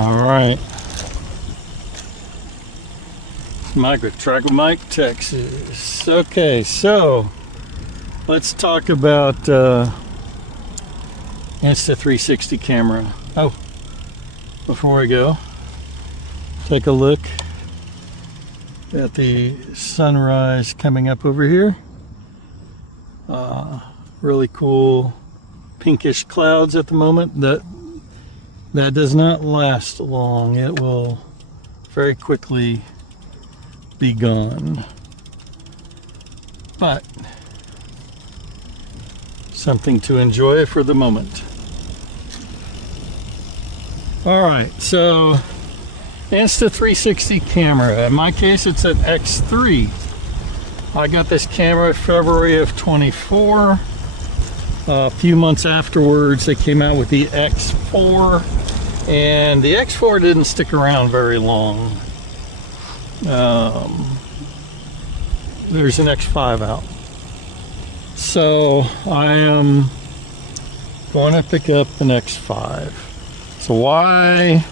All right. Mike with Trike with Mike, Texas. Okay, so let's talk about Insta 360 camera. Oh, before we go, take a look at the sunrise coming up over here. Really cool pinkish clouds at the moment. That does not last long. It will very quickly be gone. But something to enjoy for the moment. All right, so Insta 360 camera. In my case, it's an X3. I got this camera February of 24. A few months afterwards, they came out with the X4, and the X4 didn't stick around very long. There's an X5 out. So I am going to pick up an X5. So why,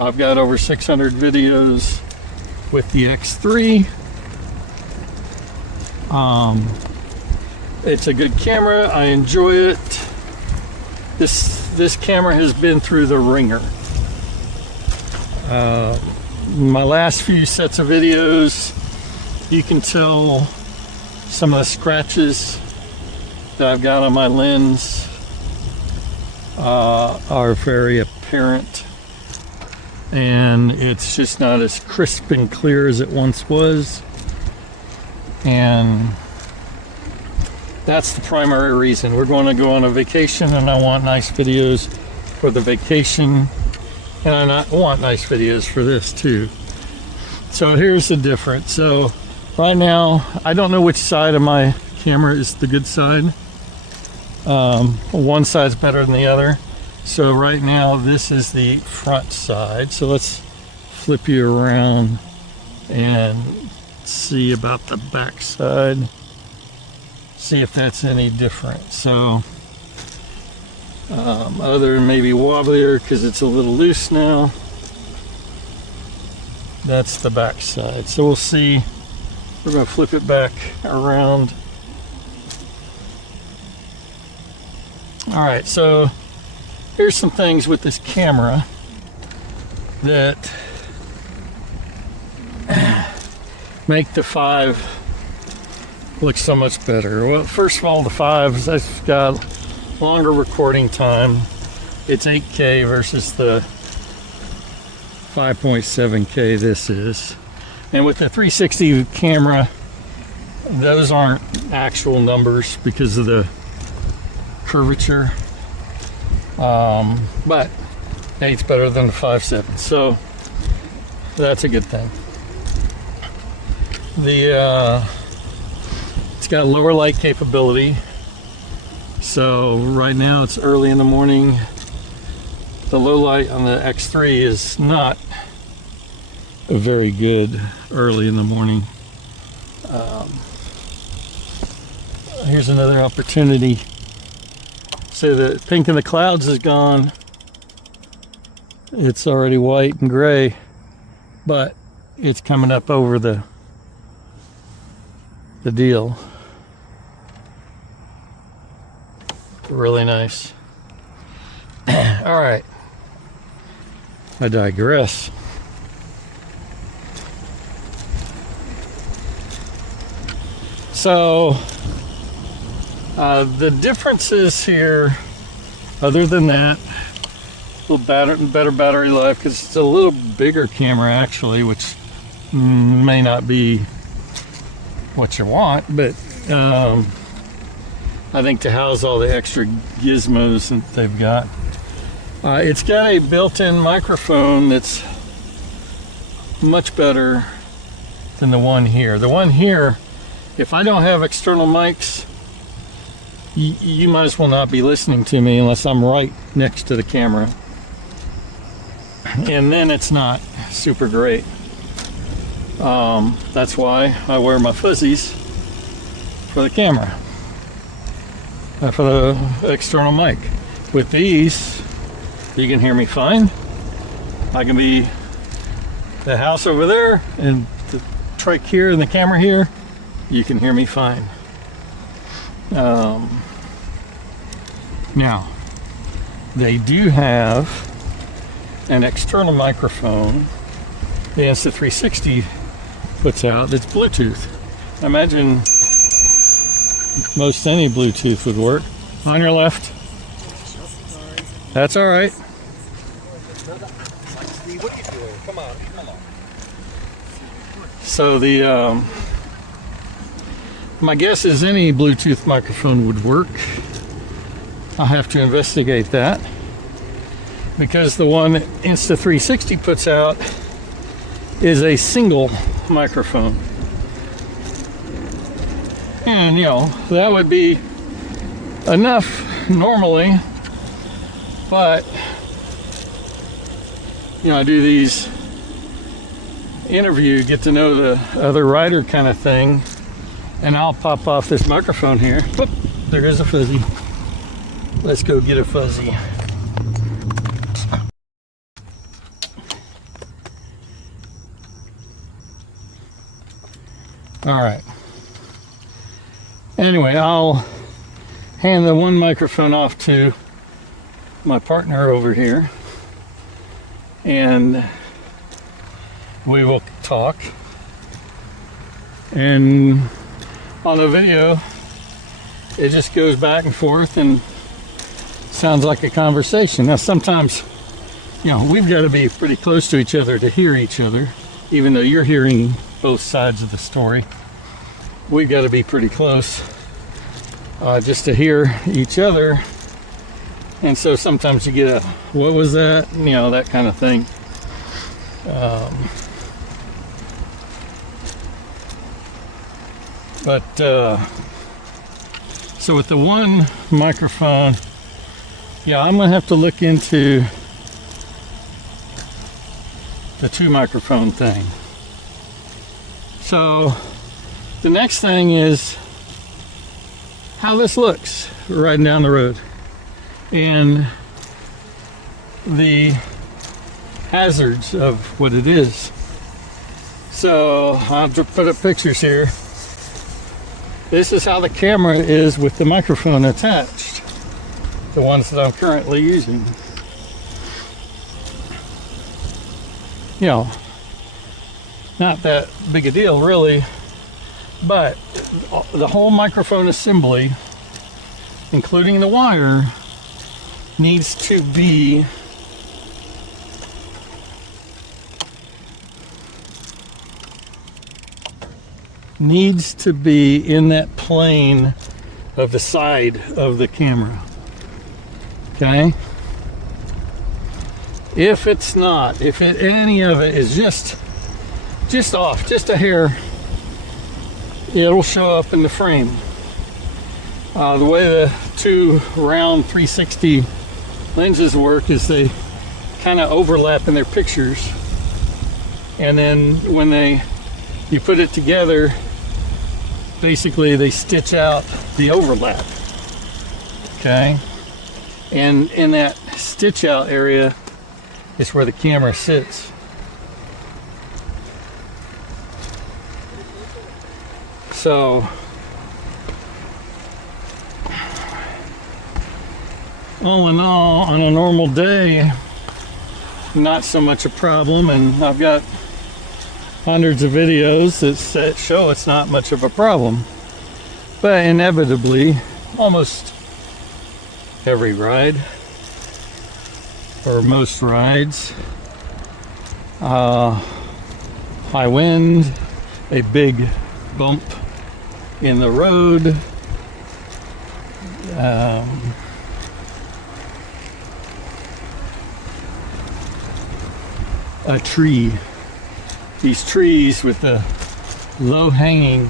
I've got over 600 videos with the X3. It's a good camera. I enjoy it. This camera has been through the ringer. My last few sets of videos, you can tell some of the scratches that I've got on my lens are very apparent, and it's just not as crisp and clear as it once was, and that's the primary reason. We're going to go on a vacation, and I want nice videos for the vacation, and I want nice videos for this too. So here's the difference. So right now, I don't know which side of my camera is the good side. One side's better than the other. So right now, this is the front side. So let's flip you around and see about the back side. See if that's any different. So other than maybe wobblier because it's a little loose now. That's the back side. So we'll see. We're going to flip it back around. All right, so here's some things with this camera that make the 5 look so much better. Well, first of all, the 5's I've got longer recording time. It's 8K versus the 5.7K this is. And with the 360 camera, those aren't actual numbers because of the curvature. But 8's better than the 5.7, so that's a good thing. It's got lower light capability. So right now it's early in the morning. The low light on the X3 is not very good early in the morning. Here's another opportunity. So the pink in the clouds is gone. It's already white and gray, but it's coming up over the deal. Really nice. All right. I digress. So the differences here, other than that, a little better battery life because it's a little bigger camera actually, which may not be what you want, but I think to house all the extra gizmos that they've got. It's got a built-in microphone that's much better than the one here. The one here, if I don't have external mics, you might as well not be listening to me unless I'm right next to the camera. And then it's not super great. That's why I wear my fuzzies for the camera, for the external mic. With these, you can hear me fine. I can be the house over there and the trike here and the camera here. You can hear me fine. Now, they do have an external microphone the Insta360 puts out that's Bluetooth. I imagine most any Bluetooth would work. On your left. That's all right. So the my guess is any Bluetooth microphone would work. I'll have to investigate that, because the one Insta360 puts out is a single microphone. And, you know, that would be enough normally, but, you know, I do these interview, get to know the other rider kind of thing, and I'll pop off this microphone here. Whoop, there is a fuzzy. Let's go get a fuzzy. All right. Anyway, I'll hand the one microphone off to my partner over here, and we will talk. And on the video, it just goes back and forth and sounds like a conversation. Now, sometimes, you know, we've got to be pretty close to each other to hear each other, even though you're hearing both sides of the story. We've got to be pretty close just to hear each other. And so sometimes you get a, what was that? You know, that kind of thing. So with the one microphone, yeah, I'm gonna have to look into the two microphone thing. So the next thing is how this looks riding down the road, and the hazards of what it is. So I'll just put up pictures here. This is how the camera is with the microphone attached, the ones that I'm currently using. You know, not that big a deal really, but the whole microphone assembly, including the wire, needs to be in that plane of the side of the camera. Okay? If it's not, if any of it is just off, just a hair, it'll show up in the frame. The way the two round 360 lenses work is they kind of overlap in their pictures, and then when you put it together, basically they stitch out the overlap. Okay, and in that stitch out area is where the camera sits. So all in all, on a normal day, not so much a problem, and I've got hundreds of videos that show it's not much of a problem. But inevitably, almost every ride, or most rides, high wind, a big bump in the road, a tree. These trees with the low hanging,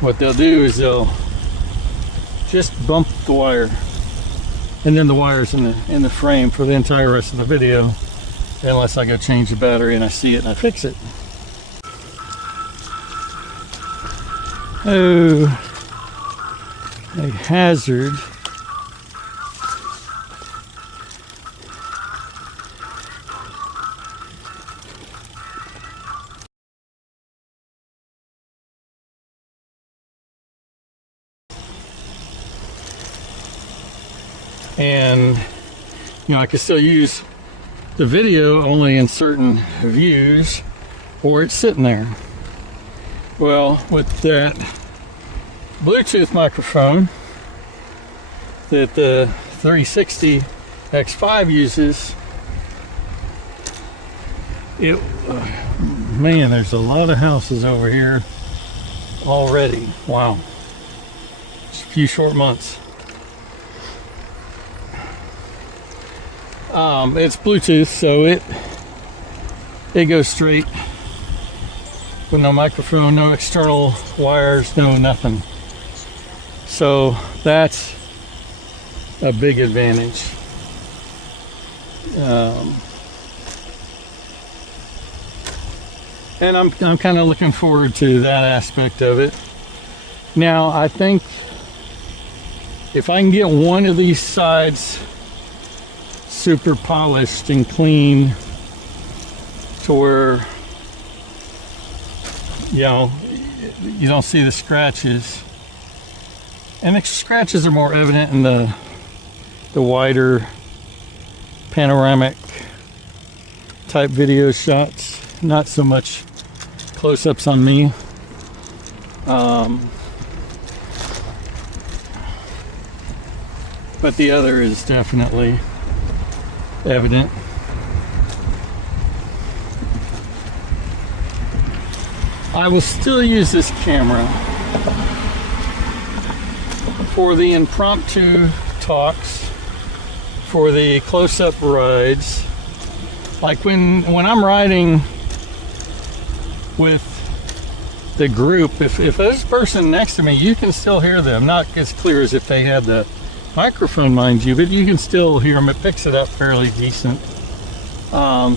what they'll do is they'll just bump the wire, and then the wire's in the frame for the entire rest of the video, unless I go change the battery and I see it and I fix it. Oh, a hazard. And I can still use the video only in certain views, or it's sitting there. Well, with that Bluetooth microphone that the 360 X5 uses, man, there's a lot of houses over here already. Wow. Just a few short months. It's Bluetooth, so it goes straight with no microphone, no external wires, no nothing. So that's a big advantage. And I'm kind of looking forward to that aspect of it. Now, I think if I can get one of these sides super polished and clean to where you don't see the scratches, and the scratches are more evident in the wider panoramic type video shots, not so much close-ups on me. But the other is definitely evident. I will still use this camera for the impromptu talks, for the close-up rides. Like when I'm riding with the group, if there's a person next to me, you can still hear them. Not as clear as if they had the microphone, mind you, but you can still hear them. It picks it up fairly decent.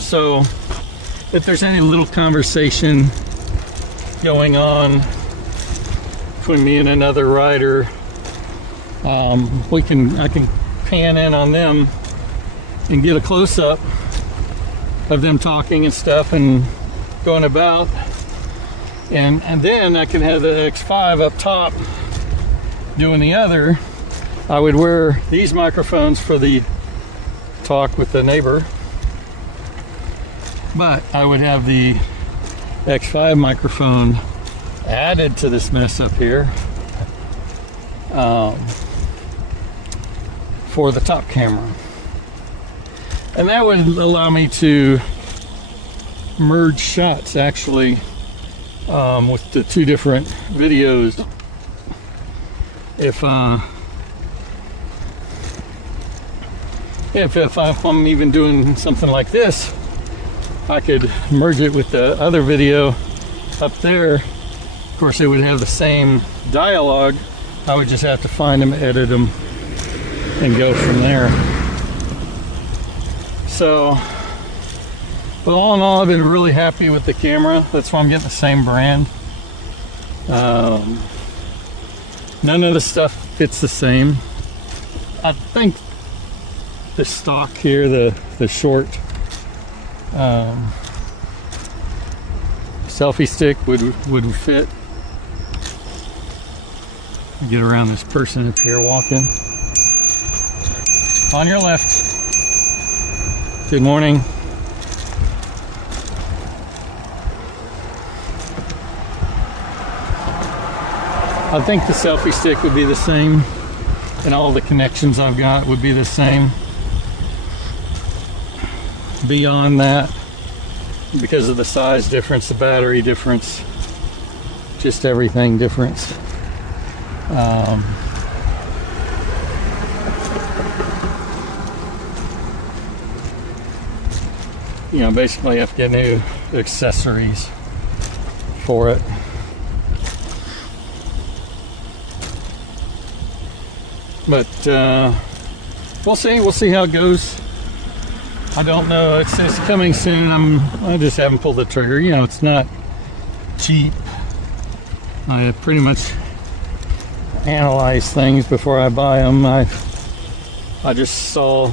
So if there's any little conversation going on between me and another rider, I can pan in on them and get a close-up of them talking and stuff and going about, and then I can have the X5 up top doing the other. I would wear these microphones for the talk with the neighbor, but I would have the X5 microphone added to this mess up here for the top camera. And that would allow me to merge shots actually with the two different videos. If I'm even doing something like this, I could merge it with the other video up there. Of course, it would have the same dialogue. I would just have to find them, edit them, and go from there. So, but all in all, I've been really happy with the camera. That's why I'm getting the same brand. None of the stuff fits the same. I think the stock here, the short selfie stick would fit. Get around this person up here walking. On your left. Good morning. I think the selfie stick would be the same, and all the connections I've got would be the same. Beyond that, because of the size difference, the battery difference, just everything difference. Basically I have to get new accessories for it. But we'll see how it goes. I don't know. It's coming soon. I just haven't pulled the trigger. It's not cheap. I pretty much analyze things before I buy them. I just saw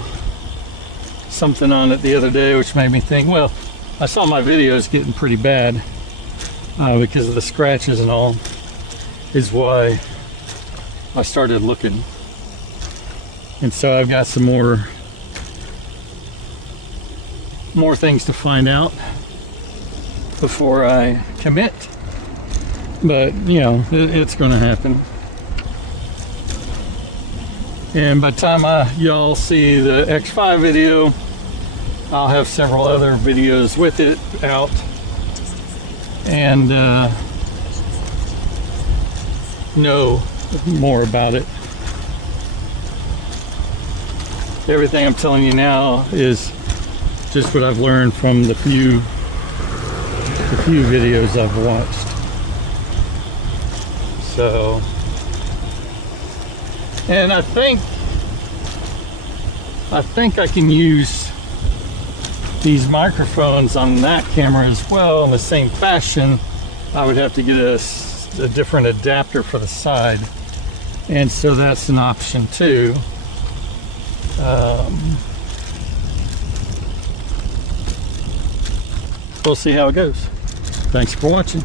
something on it the other day which made me think, well, I saw my videos getting pretty bad because of the scratches and all, is why I started looking. And so I've got some more things to find out before I commit. But, you know, it's going to happen. And by the time y'all see the X5 video, I'll have several other videos with it out. And know more about it. Everything I'm telling you now is just what I've learned from the few videos I've watched. So, and I think I can use these microphones on that camera as well in the same fashion. I would have to get a different adapter for the side, and so that's an option too. We'll see how it goes. Thanks for watching.